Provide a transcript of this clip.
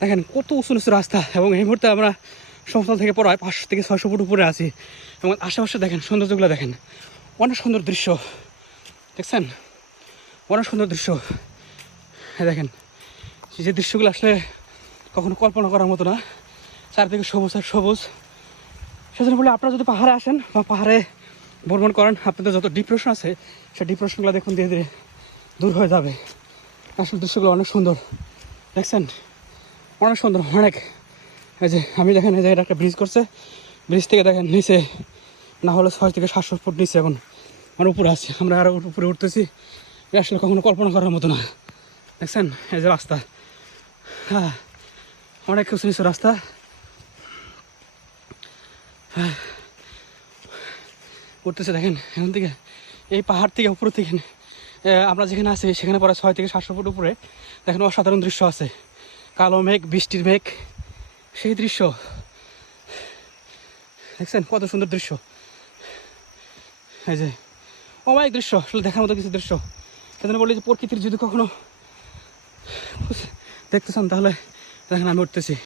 দেখেন কত উঁচু নিচু রাস্তা, এবং এই মুহূর্তে আমরা সমতল থেকে প্রায় 500 থেকে 600 ফুট উপরে আছি। এবং আশেপাশে দেখেন সৌন্দর্যগুলো দেখেন, অনেক সুন্দর দৃশ্য দেখছেন, অনেক সুন্দর দৃশ্য। দেখেন যে দৃশ্যগুলো আসলে কখনো কল্পনা করার মতো না, চারদিকে সবুজ আর সবুজ। সেজন্য বলে আপনারা যদি পাহাড়ে আসেন বা পাহাড়ে ভ্রমণ করেন, আপনাদের যত ডিপ্রেশন আছে সেই ডিপ্রেশনগুলো দেখুন ধীরে ধীরে দূর হয়ে যাবে। আসলে দৃশ্যগুলো অনেক সুন্দর দেখছেন, অনেক সুন্দর অনেক। এই যে আমি দেখেন এই যে এটা একটা ব্রিজ করছে, ব্রিজ থেকে দেখেন নিচে না হলে 600 থেকে 700 ফুট নিচে এখন আমার উপরে আছে, আমরা আরও উপরে উঠতেছি। আসলে কখনো কল্পনা করার মতো না দেখছেন। এই যে রাস্তা, হ্যাঁ অনেক কিছু নিচু রাস্তা। হ্যাঁ উঠতেছে দেখেন এখান থেকে, এই পাহাড় থেকে উপরে থেকে আমরা যেখানে আছি সেখানে পরে 600 থেকে 700 ফুট উপরে দেখেন অসাধারণ দৃশ্য আছে, কালো মেঘ, বৃষ্টির মেঘ, সেই দৃশ্য দেখছেন কত সুন্দর দৃশ্য। এই যে অমায়িক দৃশ্য, আসলে দেখার মতো কিছু দৃশ্য। সেজন্য বলি যে প্রকৃতির যদি কখনো দেখতে চান তাহলে দেখেন আমি উঠতেছি।